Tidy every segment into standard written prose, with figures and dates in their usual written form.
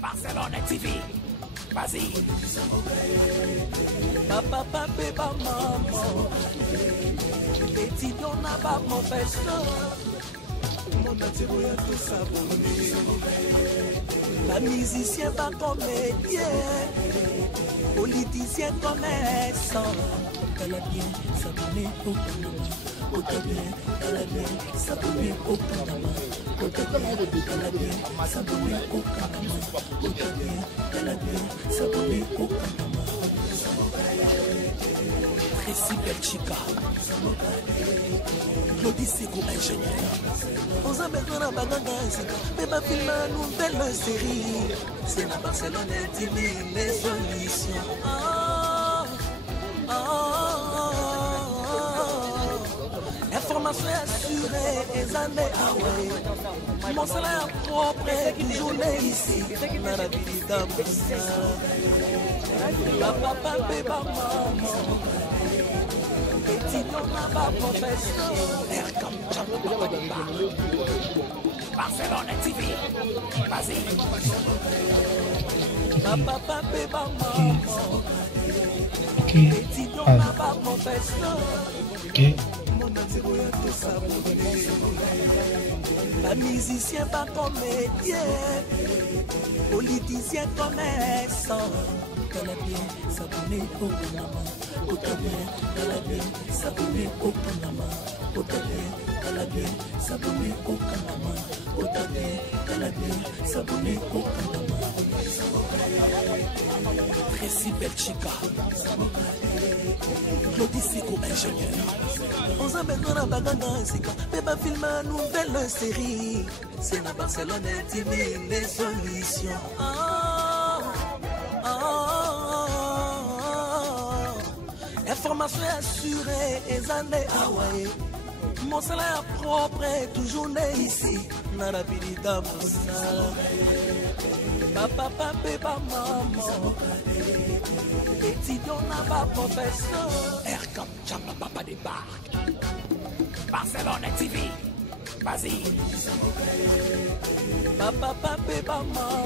Barcelone TV. Vas-y. Papa, papa, maman. Petit on n'a pas mon festin. Mon attiré à tout s'abonner. La musicien pas comédien. Politicien commerçant. Canadien s'abonner au Panama. Au Canadien s'abonner au Panama. Au Canadien s'abonner au Panama. Au Canadien s'abonner au Panama. Tracy Belchica, Claudie Seco ingénieur. On a besoin d'un bagage, mais ma film a une nouvelle série. C'est la Barcelone intime, les solutions. Information assurée, les années away. Mon salaire propre, toujours ici. Dans la vie d'un papa, papa, maman. Petit on n'a pas professeur. Air comme Barcelone TV. Vas-y. Papa, papa, maman. Petit on n'a pas professeur. Mon attiré à tout s'abonner. La musicien pas comédien. Politicien commerçant. Canadien s'abonner au Panama. Au Canadien s'abonner au Panama. Au Canadien s'abonner au Panama. Au Canadien s'abonner au Panama. Tracy Belchica, Claudie Seco ingénieur. On a besoin d'un bagage, mais ma film a une nouvelle série. C'est la Barcelone intime, les solutions. Information assurée, les années away. Mon salaire propre est toujours né ici. Narapidita Moussa. Papa, papa, maman. Petit on n'a pas professeur. Air comme Chamba Papa débarque. Barcelone TV. Vas-y. Papa, papa, maman.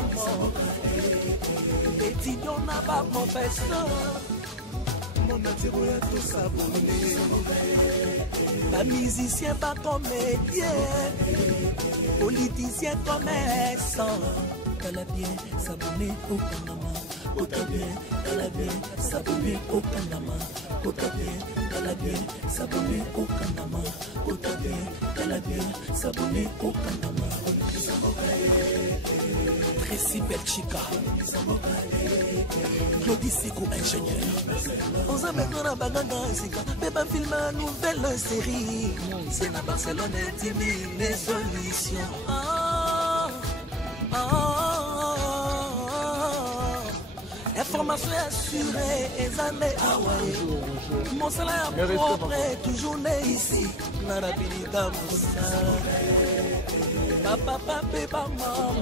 Petit on n'a pas professeur. Mon attiré à tout s'abonner. La musicien pas comédien. Politicien commerçant. Canadien s'abonner au Panama. Au Canadien s'abonner au Panama. Au Canadien s'abonner au Panama. Au Canadien s'abonner au Panama. Tracy Belchica, Claudie Seco ingénieur. On a besoin d'un bagage, mais ma film a une nouvelle série. C'est la Barcelone intime, les solutions. Information assurée, les années away. Mon salaire propre est toujours né ici. Narapidita Moussa. Papa, papa, maman.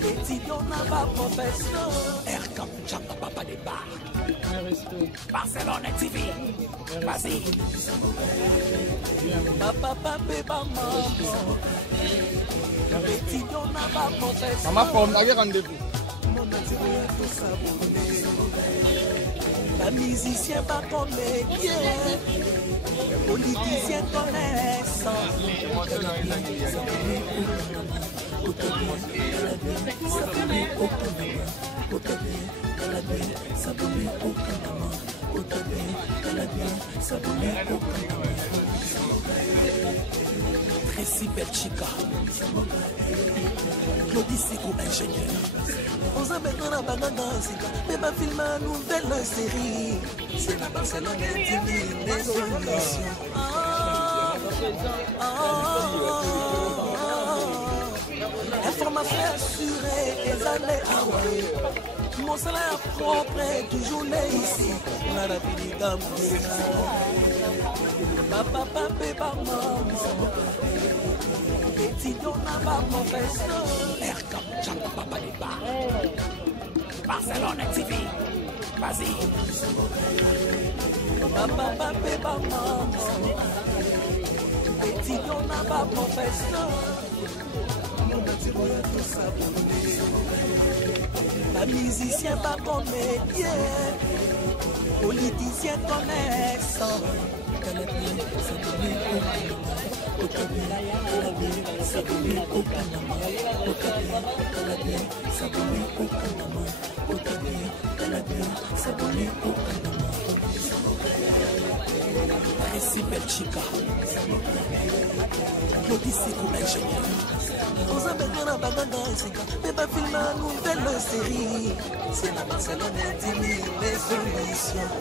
Petit on n'a pas professeur. Air comme Chamba Papa débarque. Barcelone TV. Vas-y. Papa, papa, maman. Petit on n'a pas professeur. Maman, forme, avez rendez-vous. Mon attiré à tout s'abonner. La musicien pas comédien. Politicien commerçant. Au Canadien s'abonner au Panama. Au Canadien s'abonner au Panama. Au Canadien s'abonner au Panama. Tracy Belchica, Claudie Seco ingénieur. On a besoin d'un bagage, mais ma film a une nouvelle série. C'est la Barcelone intime, les solutions. Information assurée, les années away. Mon salaire propre est toujours né ici. Narapidita Moussa. Papa, papa, maman. Petit on n'a pas professeur. Air comme Chamba Papa débarque. Barcelone TV. Vas-y. Papa, papa, maman. Petit on n'a pas professeur. Mon attiré à tout s'abonner. Un musicien, pas comédien, politicien, commerçant. Principal Chica, Modicico ingénieur. Vous avez bien un bagage, mais pas filmer une nouvelle série. C'est la Barcelone intime, les solutions.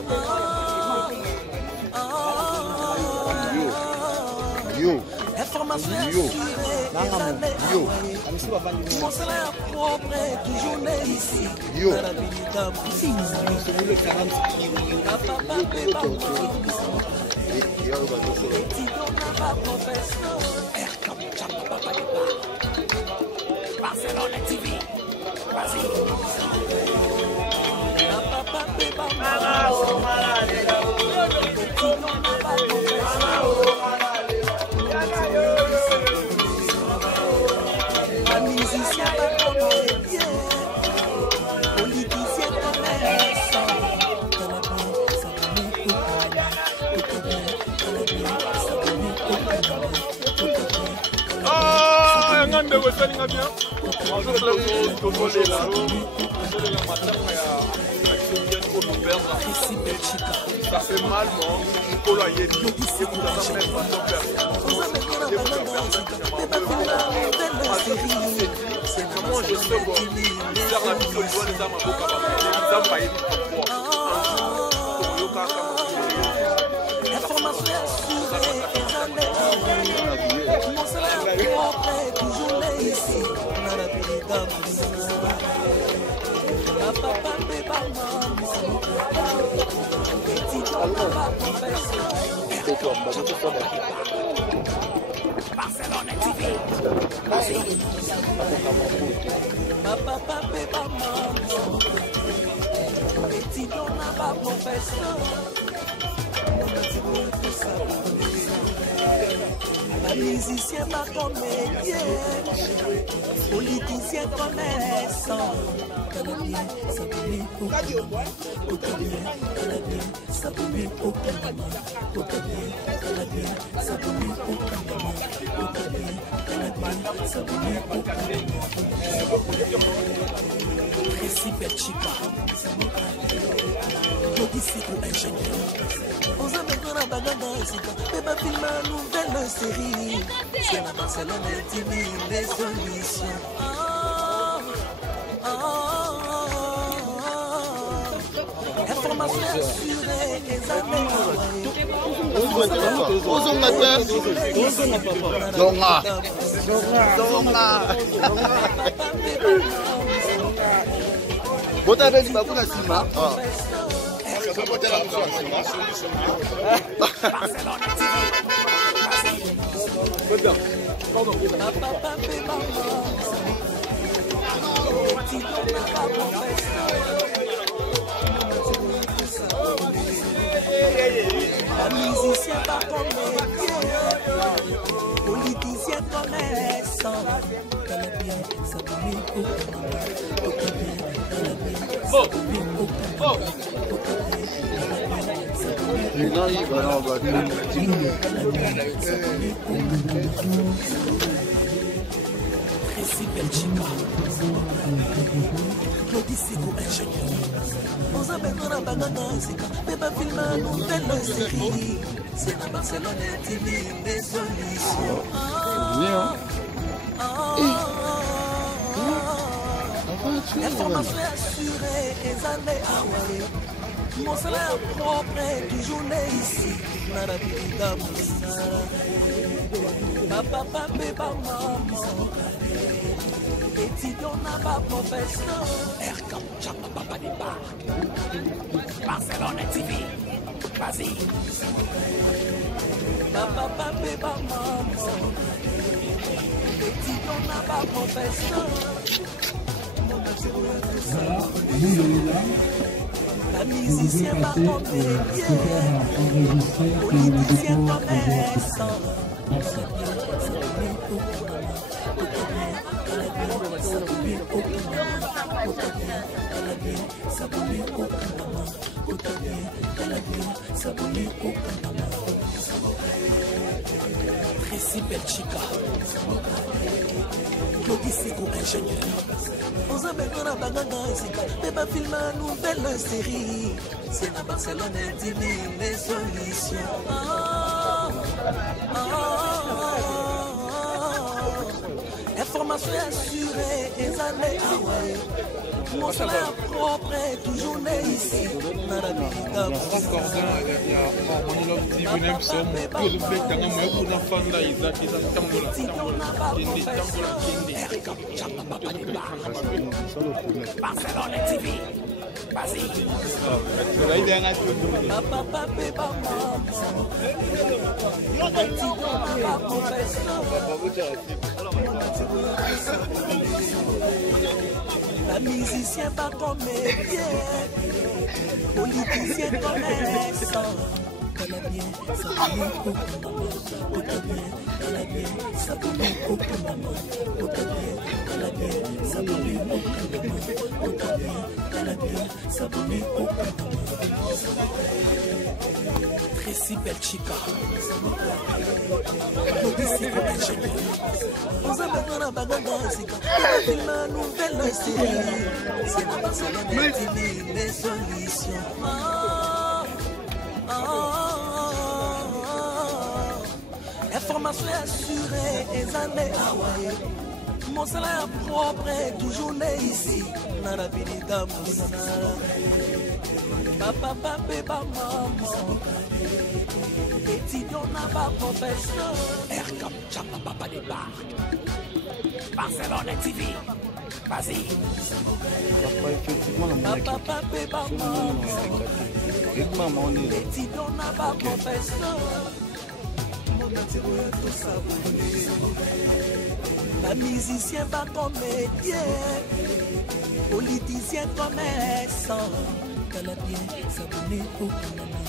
Information assurée, mon salaire propre, toujours né ici. Barcelone TV, vas-y. Un musicien pas comédien, politicien commerçant. Ngande wesani ngabia. Ça fait mal, non? Nicolas Yeri. Comment je sais quoi? Faire la vidéo, je vois les âmes à boca. Les âmes à Yeri. Information assurée, mon salaire propre, toujours né ici. Dans la véritable Barcelone TV, vas-y. Un musicien pas comédien, politicien commerçant. Principal Chica, Modicico ingénieur. Vous avez bien un bagage, mais pas filmer une nouvelle série. C'est la Barcelone intime, les solutions. Information assurée, les années. Un musicien pas comédien, politicien commerçant. Principal Chica, Modicico ingénieur. Vous avez bien un bagage, mais pas filmer une nouvelle série. C'est la Barcelone intime, les solutions. Information assurée, les années Hawaii. Mon salaire propre, toujours né ici. Dans la véritable papa, maman. Étudiant n'a pas professeur. Erkam Chapa Papa des Bar. Barcelone TV, vas-y. Papa, maman. Étudiant n'a pas professeur. Un musicien pas comédien, politicien commerçant. s'abonner au Kanama. Tracy Belchica, Claudie Seco, ingénieur. On a besoin d'un bagage, mais pas filmer une nouvelle série. C'est à Barcelone, intime les solutions. Information assurée, et années Hawaï. Mon salaire propre est toujours né ici. Dans la ville il y a Barcelone TV. Vas-y. La musicien pas comédien, politicien commerçant. Elle a bien s'abonner au Kanama, elle a bien s'abonner au Kanama, elle a bien s'abonner au Kanama, elle a bien s'abonner au Kanama. Tracy Belchica, Claudie Seco, ingénieur. On a besoin d'un bagage, on va filmer une nouvelle série. C'est dans Barcelone, intime les solutions. Information assurée, et années Hawaï. Mon salaire propre est toujours né ici. Dans la ville d'Amoussana. Papa, maman. Étudiant n'a pas professeur. Aircap, Chapa, Papa débarque. Barcelone TV. Vas-y. Papa, maman. Étudiant n'a pas professeur. La musicien pas comédien, politicien commerçant. Elle a bien s'abonner au Kanama,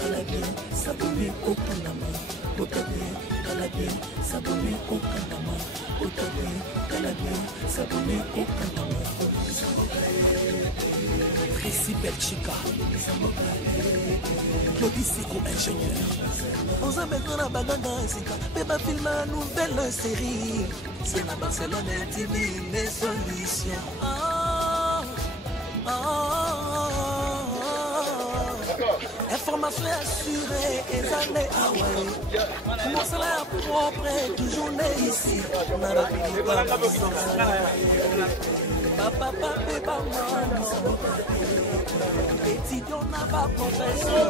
elle a bien s'abonner au Kanama, elle a bien s'abonner au Kanama, elle a bien s'abonner au Kanama. Tracy Belchica, Claudie Seco, ingénieur. On a besoin d'un bagage, mais pas filmer une nouvelle série. C'est à Barcelone, intime les solutions. Information assurée, et années Hawaï. Mon salaire propre est toujours né ici. Dans la ville d'Amoussana. Papa, maman. Étudiant n'a pas professeur.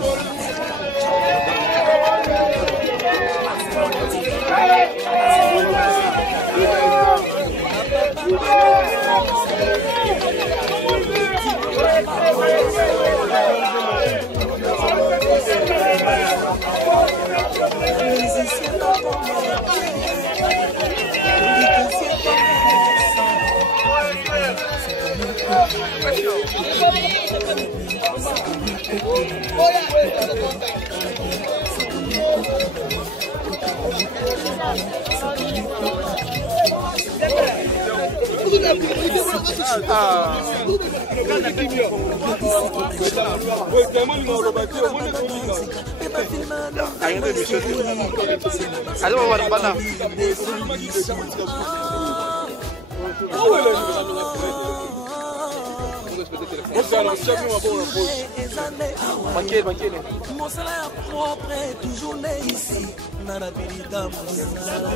Mon salaire propre est toujours né ici. Dans la ville d'Amoussana.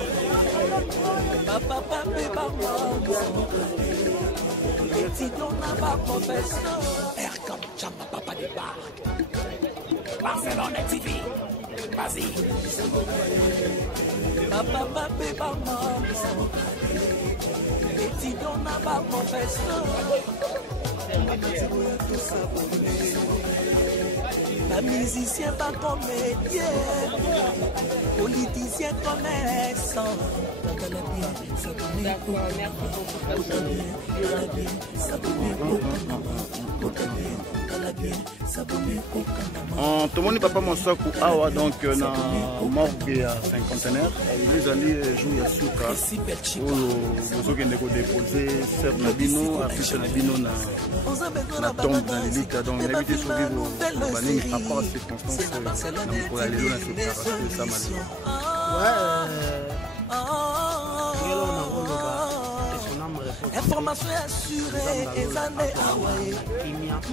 Papa, maman. Étudiant n'a pas professeur. Aircap, Chapa, Papa débarque. Barcelone TV. Vas-y. Papa, maman. Étudiant n'a pas professeur. La musicien pas comédien, politicien commerçant. Elle tout le monde papa Monsaku awa donc na morgue ya cinquantenaire les années jour ya suka ozo kende ko déposer sœur na bino affiche na bino na tombe na l'élite donc n'habitez sur vivre banini à part circonstances pour aller loin sur ça mal information assurée et années away.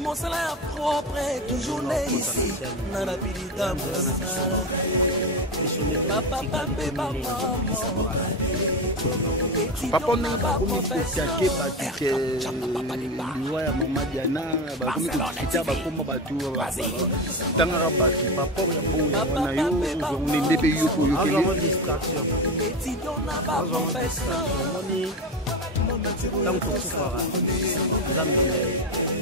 Mon salaire propre est toujours né ici. Nanabidita papa papa na bakomi kutiake batike liwa ya mama Diana bakomi kutia bakoma batu tangaka batu papa ya bongo wana yo zonende pe yo ko yokeli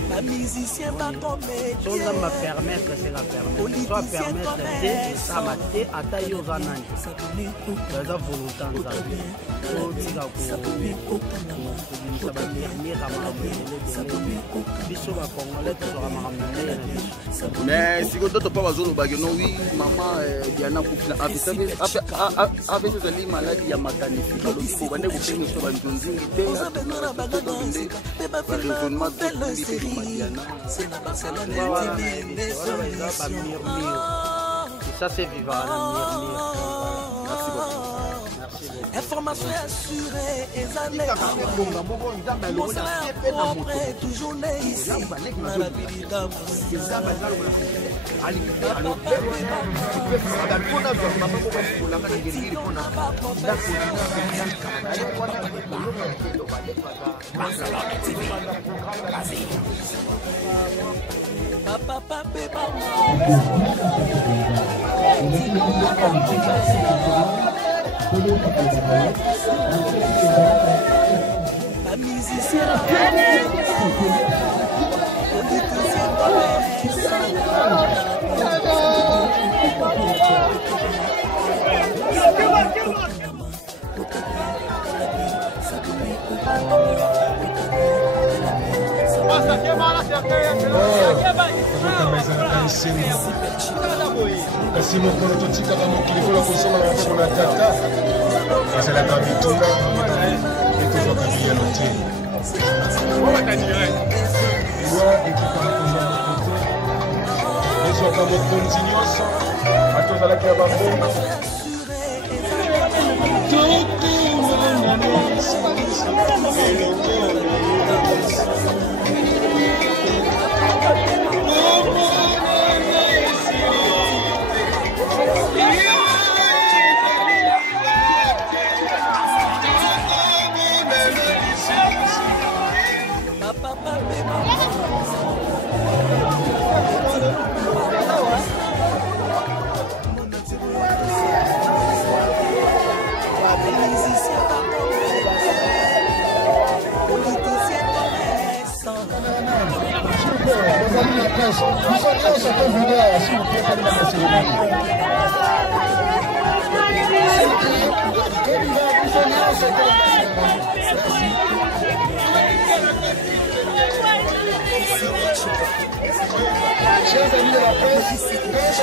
la musicien va tomber. Ça va permettre, c'est la permettre. Soit permettre de ça mater à taille aux ananes. Ça va volontaire. mais si vous n'avez pas besoin de bagano, oui, maman Diana avait ses maladies, il y a maternité. Alors il faut venir vous payer sur la ça c'est vivant. Merci beaucoup. Information assurée et années mon salaire propre est toujours né ici. La musicienne kasi mokolo totikaka mokili mpona kosomba na maboko na tata ezalaka bitunga ekozwaka biyano te lwa ekokaka kozwaka kote ezwaka mokonzi nyonso ati ozalaki na babongo Chers amis de la presse, s'il vous plaît,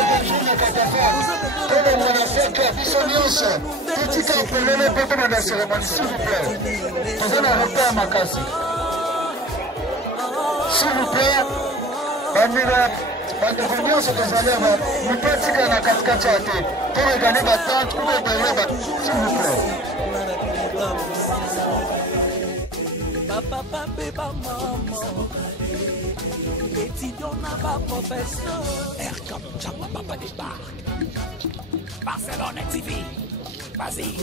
étudiant n'a pas professeur. Aircom Chapa Papa débarque. Barcelone TV. Vas-y.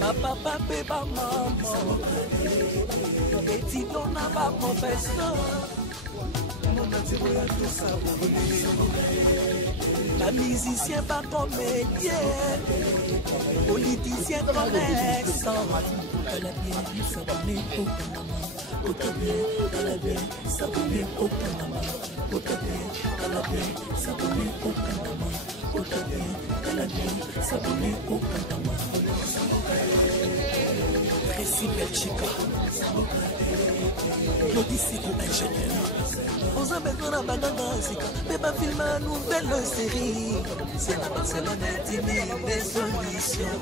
Papa, maman. Étudiant n'a pas professeur. La musicien pas comédien. Politicien connaissant. Otabien, Calabien, s'abonner au Panama. Otabien, Calabien, s'abonner au Panama. Otabien, Calabien, s'abonner au Panama. Précis Belchica, Claudicico ingénieur. On a besoin d'un bagage, mais pas filmer une nouvelle série. C'est la Barcelone intime des solutions.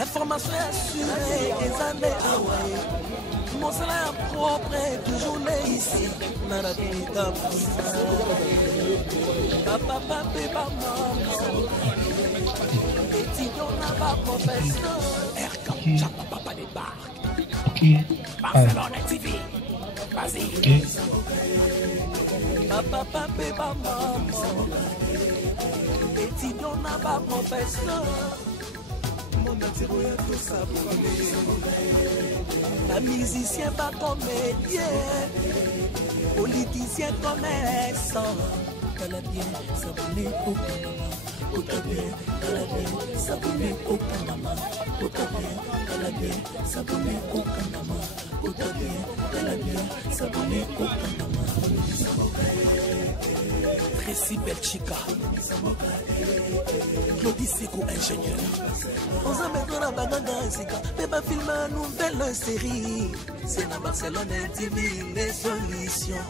Information assurée, des années Hawaï. Mon salaire propre est toujours né ici. Nana Pinita, papa, papa, maman. Étudiant n'a pas professeur. Erkam, Chapa, Papa débarque. Ok. Barcelone TV. Vas-y. Ok. Papa, papa, maman. Étudiant n'a pas professeur. Un musicien pas comédien, politicien commerçant. Calabien, s'abonner au Panama. Otabien, Calabien, s'abonner au Panama. Otabien, Calabien, s'abonner au Panama. Otabien, Calabien, s'abonner au Panama. Précis Belchica, Claudicico ingénieur. On s'en met dans la bagage, mais pas filmer une nouvelle série. C'est la Barcelone intime les solutions.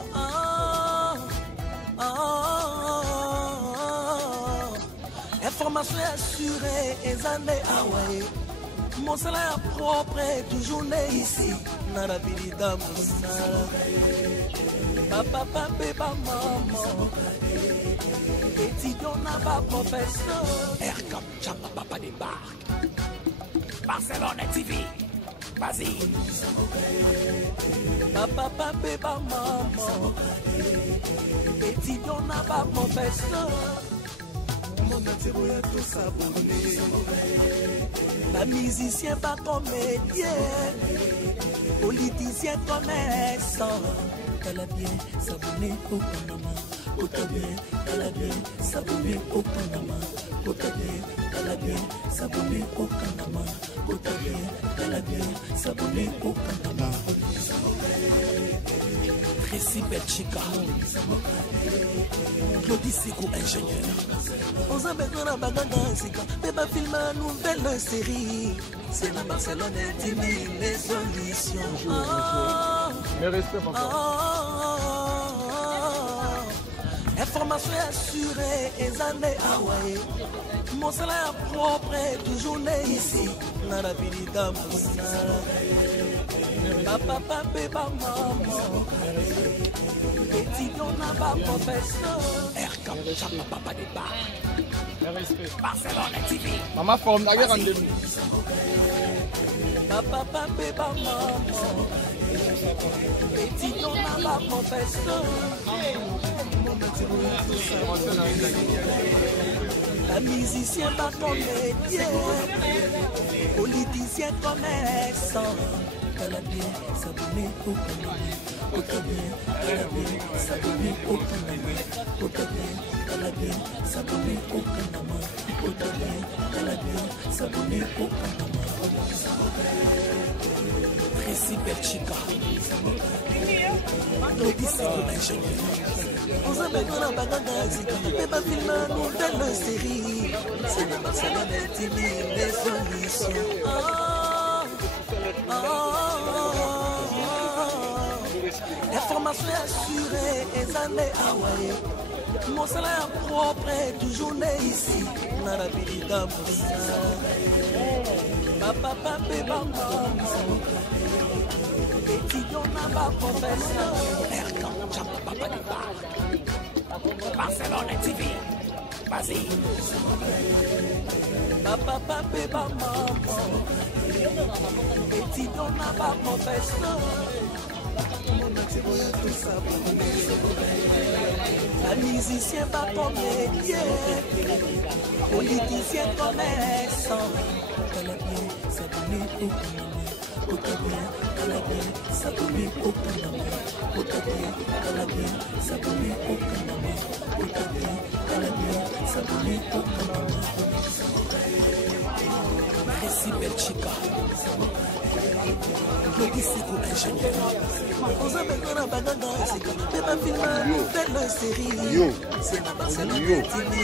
Information assurée, et années Hawaï. Mon salaire propre est toujours né ici. Nara Bilida Moussala. Papa, papa, maman. Étudiant n'a pas professeur. Erkam, Chapa, Papa débarque. Barcelone TV. Vas-y. Papa, papa, maman. Étudiant n'a pas professeur. Un musicien pas comédien, politicien commerçant. Calabien, s'abonner au Panama. Otabien, Calabien, s'abonner au Panama. Otabien, Calabien, s'abonner au Panama. Otabien, Calabien, s'abonner au Panama. Précis Belchica, Claudicico ingénieur. On s'en met dans la bagage, mais pas filmer une nouvelle série. C'est la Barcelone intime les solutions. Mais respect, papa. Information assurée, et années Hawaï. Mon salaire propre est toujours né ici. Nana Bilida Moussala. Papa, papa, maman. Étudiant n'a pas professeur. Erkam, Chapa, Papa débarque. Mais respect. Barcelone TV. Maman forme, d'ailleurs, rendez-vous. Papa, papa, maman. Étudiant n'a pas professeur. Un musicien pas comédien, politicien commerçant. Calabien, s'abonner au Panama. Otabien, Calabien, s'abonner au Panama. Otabien, Calabien, s'abonner au Panama. Otabien, Calabien, s'abonner au Panama. Précis Belchica, Claudicico ingénieur. On s'en met dans la bagage, mais pas filmer une nouvelle série. C'est la Barcelone intime les solutions. Information assurée, et années Hawaï. Mon salaire propre est toujours né ici. Nara Bilida Moussala. Papa, papa, maman. Étudiant n'a pas professeur. Erkam, Chapa, Papa débarque. Barcelone TV. Vas-y. Papa, papa, maman. Étudiant n'a pas professeur. Un musicien pas comédien, politicien commerçant. Calabien, s'abonner au Panama. Otabien, Calabien, s'abonner au Panama. Otabien, Calabien, s'abonner au Panama. Otabien, Calabien, s'abonner au Panama. Précis Belchica. Lodiseko ingénieur. On a besoin d'un bagage, c'est quand tu vas filmer une belle série. C'est la Barcelone TV.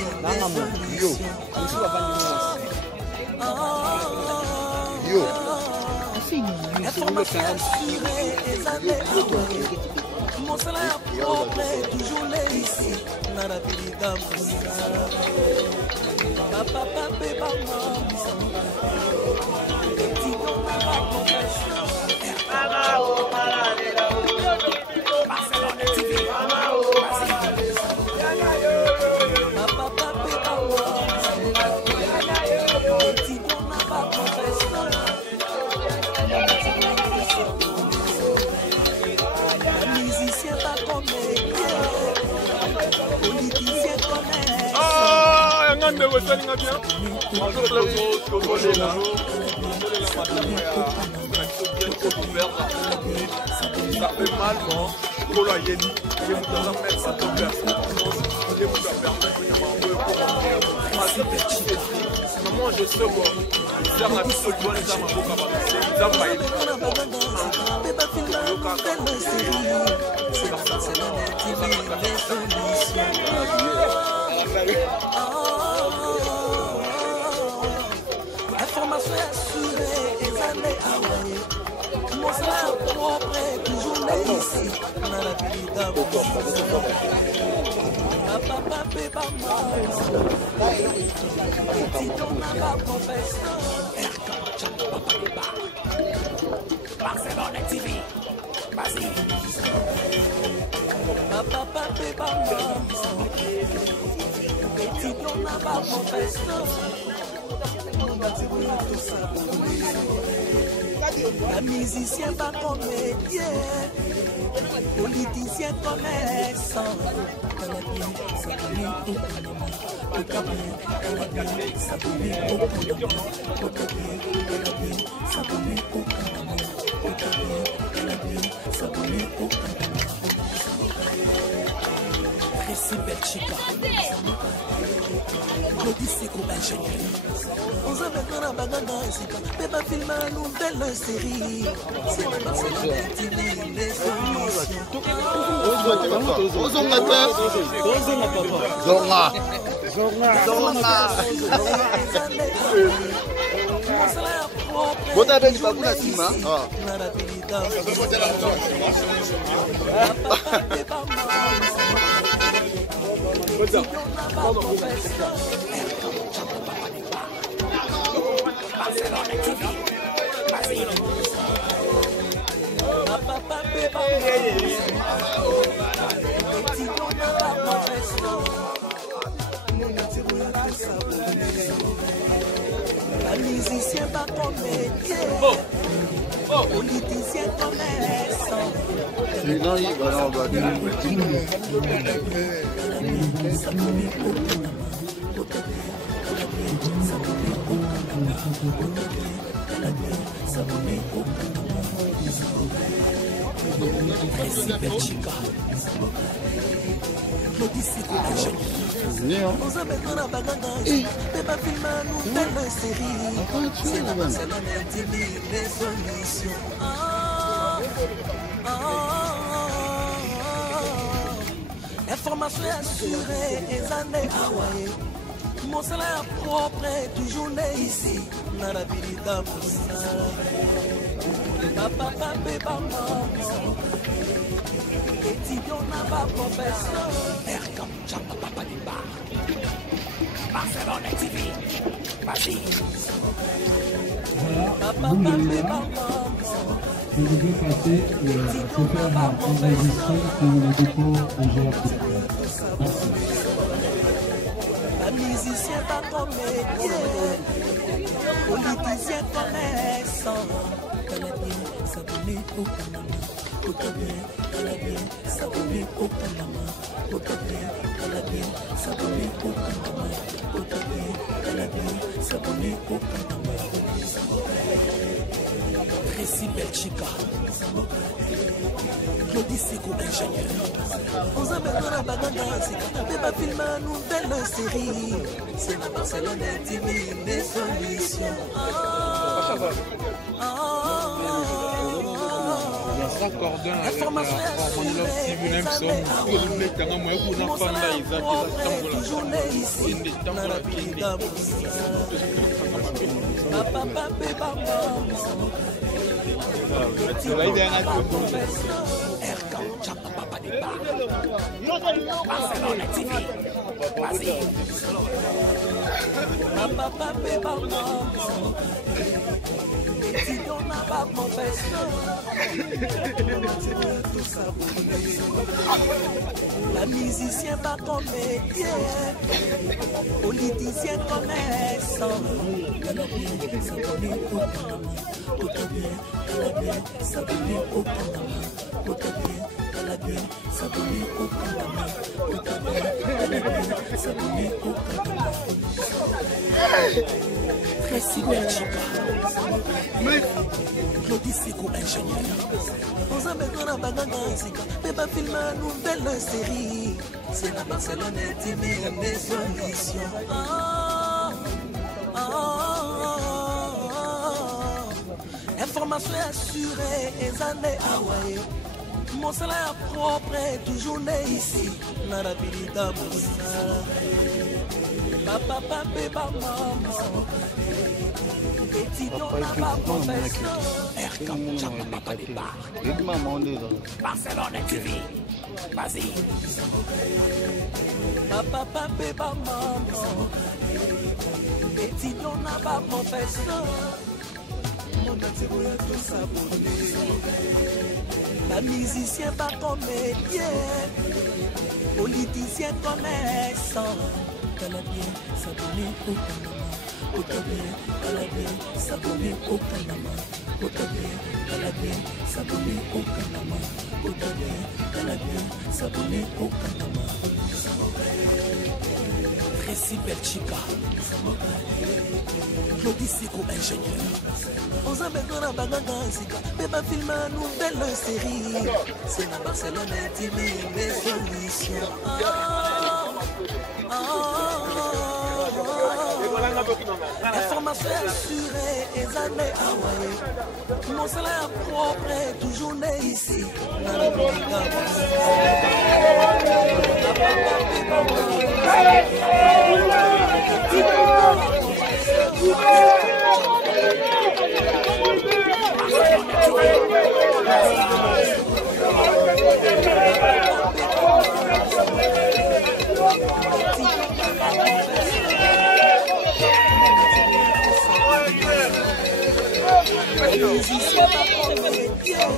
Information assurée et années envoyées. Mon salaire propre est toujours là ici. Dans la ville d'Amoussa. Papa, papa, maman. Petit don, papa, profession. Barcelone TV. Papa, papa, maman. Petit don, papa, profession. Musicien pas comédien, politicien connaît. Ah, il y a un peu de ça, il y a bien. Ça fait mal, non? Pour la Yéni, je vous donne mettre ça dans l'air. Je vous permettre maman, je sais quoi. Ils ont la vie sur le doigt, ils ont ma boca. Ils ont failli. Information assurée et années envoyées. Mon salaire propre est toujours là ici. Dans la ville d'Amoussa. Papa, papa, maman. Petit don, papa, profession. Barcelone TV. Vas-y. Papa, papa, maman. Petit don, papa, profession. La musicien pas comédien, politicien connaissant. Précis Belchica. Lodiseko ingénieur. On a besoin d'un bagage, c'est quand tu vas filmer une belle série. C'est la Barcelone TV, les Barcelone TV. Vas-y. La musicien pas comédien, politicien connaissant. Sinon, il va en bas. Précis Belchica. Lodiseko ingénieur. On a besoin d'un bagage, tu vas filmer une belle série. C'est la Barcelone TV, les solutions. Information assurée et années envoyées. Mon salaire propre est toujours né ici, dans la ville d'Amoussa. Papa, papa, maman. Petit don, papa, profession. Erkam Chapa Papa Dimba. Barcelone TV. Vas-y. Papa, papa, maman. Je vais passer pour faire un enregistrement pour le dépôt au genre. Merci. La musicien pas comédien, politicien connaissant. Canadien, s'abonner au Panama. Canadien, s'abonner au Panama. Canadien, s'abonner au Panama. Canadien, s'abonner au Panama. Précis Belchica. Lodiseko ingénieur. On a besoin d'un bagage, c'est quand tu vas filmer une belle série. C'est la Barcelone TV, les solutions. cordon la formule civile somme pour le mettre dans moi pour na fanda Barcelona TV. Vas-y. La musicien pas comédien, politicien commerçant. Calabien, s'abonner au Panama. Calabien, s'abonner au Panama. Calabien, s'abonner au Panama. Calabien, s'abonner au Panama. Tracy Belchica, Claudie Seco, ingénieur. On s'en met dans la bagarre, mais pas filmer une nouvelle série. C'est la Barcelone intime des solutions. Information assurée, et années Hawaï. Mon salaire propre est toujours né ici. Narabilita Moussa. Papa, papa, maman. Barcelona TV. Vas-y. Papa, papa, maman. Étudiant n'a pas professeur. Mon attiré à tout s'abonner. La musicien pas comédien. Politicien commerçant. Calabien, s'abonner au Panama. Calabien, s'abonner au Panama. Calabien, s'abonner au Panama. Calabien, s'abonner au Panama. Tracy Belchica, Claudie Seco, ingénieur. On s'en met dans la bagarre, mais pas filmer une nouvelle série. C'est la Barcelone intime des solutions. Information assurée, et années Hawaï. Mon salaire propre est toujours né ici. Musicien pas comédien,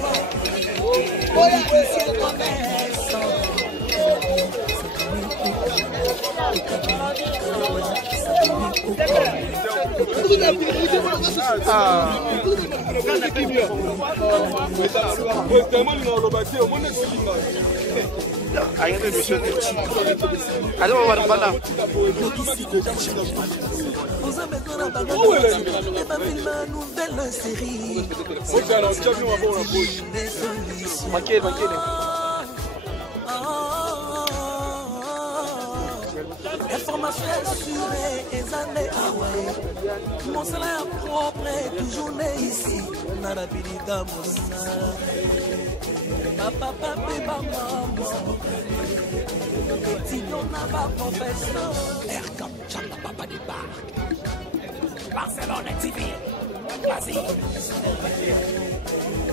politicien commerçant. Vous avez dans la bagarre, et pas filmer une nouvelle série. Information assurée, et années Hawaï. Mon salaire propre est toujours né ici. Narabilita Moussa. Papa, papa, maman. Étudiant n'a pas professeur. Erkam Chamba Papa di Bar. Barcelona TV. Vas-y.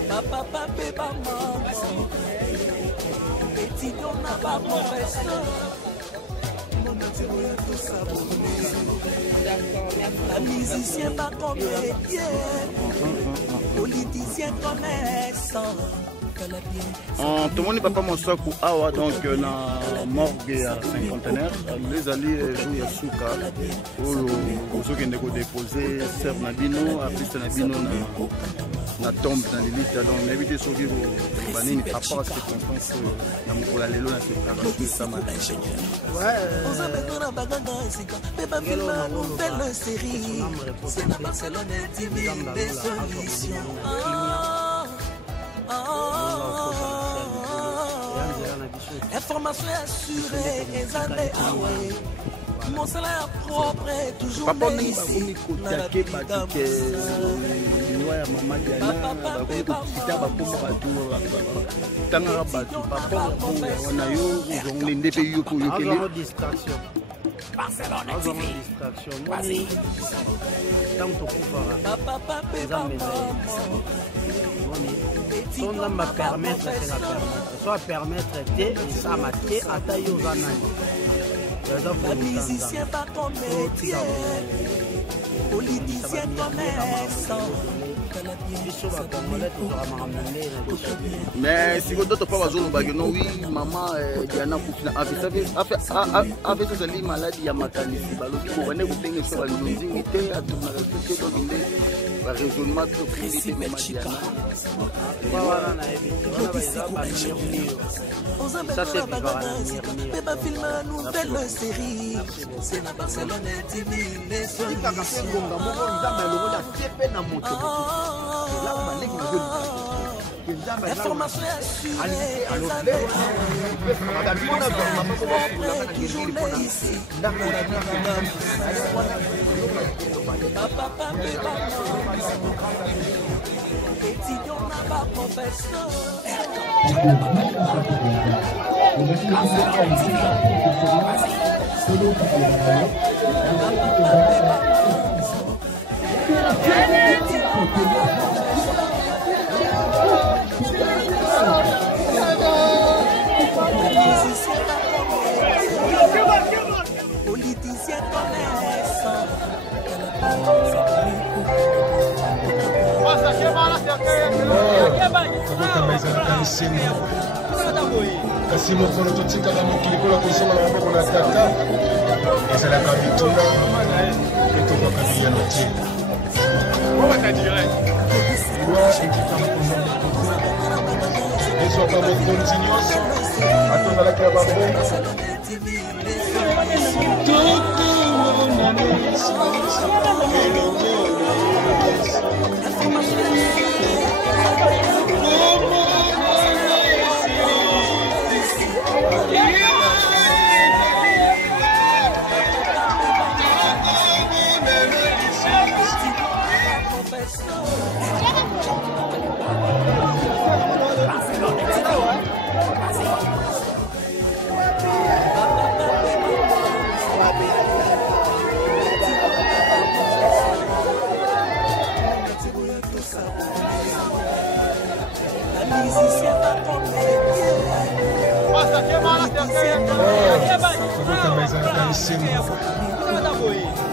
Papa, papa, maman. Étudiant n'a pas professeur. Mon attiré à tout s'abonner. La musicien pas comédien. Politicien commerçant. Tout le monde papa Monsaku awa donc na morgue à cinquantenaire les alliés jouent à Souka pour ceux qui ne déposer serve Nabino artiste Nabino na tombe dans l'élite donc éviter de sauver vos banines à part ces circonstances pour la lélo na séparation ça mal on s'appelle dans la bagarre mais pas filmer une nouvelle série c'est la Barcelone intime des solutions. Information assurée, et années Hawaï. Mon salaire propre est toujours papa né ni ici. bakomi kotiake batike loi ya mama Diana bakomi kokita bakoma bato tangaka bato papa wana yo ozongole nde mpe yo koyokele distraction. Barcelone Azoma TV. distraction. Vas-y. Tant tokufaka eza mezali. So nzambe apermettre te na permettre. So apermettre te esama te ata yo oza nani. Eza Musicien pas comédien, politicien commerçant. biso bakongolais tozwaka makambo ndenge na biso. mais sikoyo ndoto mpo bazolobaki no wi mama Diana kufina avc ezali maladi ya makanisi balobi kobande kotenge so balonzingi te atunaka soki elobi nde baraisonnement tokrisi te mama Diana Ba wana nayebi te wana baeza bamurmure. Ça c'est vivant à la murmure. Pas filmer une nouvelle série. C'est la Barcelone TV. kaka mpe ngonga moko nzambe alongola tie mpe na moto elaka bandeki na Information assurée. Ici. Étudiant n'a pas professeur. Politicien connaissant. kasi mokolo totikaka mokili mpona kosomba na maboko na tata ezalaka bituna mpe tozwaka biyano te ezwaka mokonzi nyonso atozalaki na bango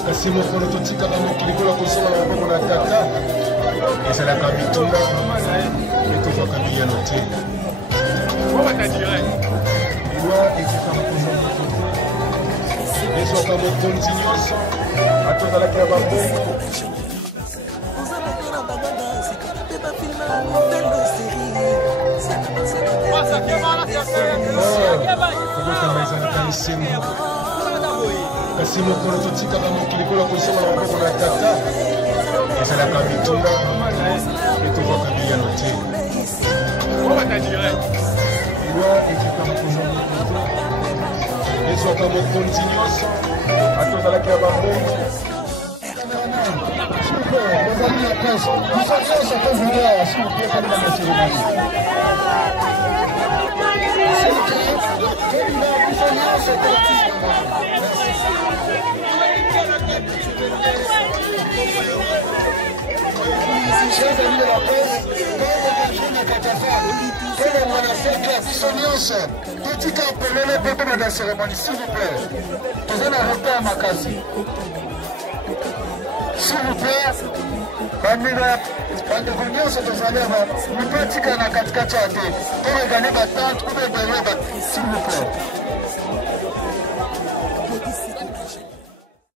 kasi mokolo totikaka mokili mpona kosomba na maboko na tata ezalaka bituna mpe tozwaka biyano te ezwaka mokonzi nyonso atozalaki na bango kobotama ezalaka esengo kasi mokolo totikaka mokili mpona kosomba na maboko na tata ezalaka bituna mpe tozwaka biyano te ezwaka mokonzi nyonso atozalaki na bango ozali na place biso nyonso tozulia sikopekali na maseremani biso nyonso chers amis de la presse, comme mwanaseka biso nyonso totika polele mpe mpona na cérémonie s'il vous plaît toza na retard makasi s'il vous plaît bamina bandeko nyonso tozali mipe tika na katikati ya te to regane batante ube derrière s'il vous plaît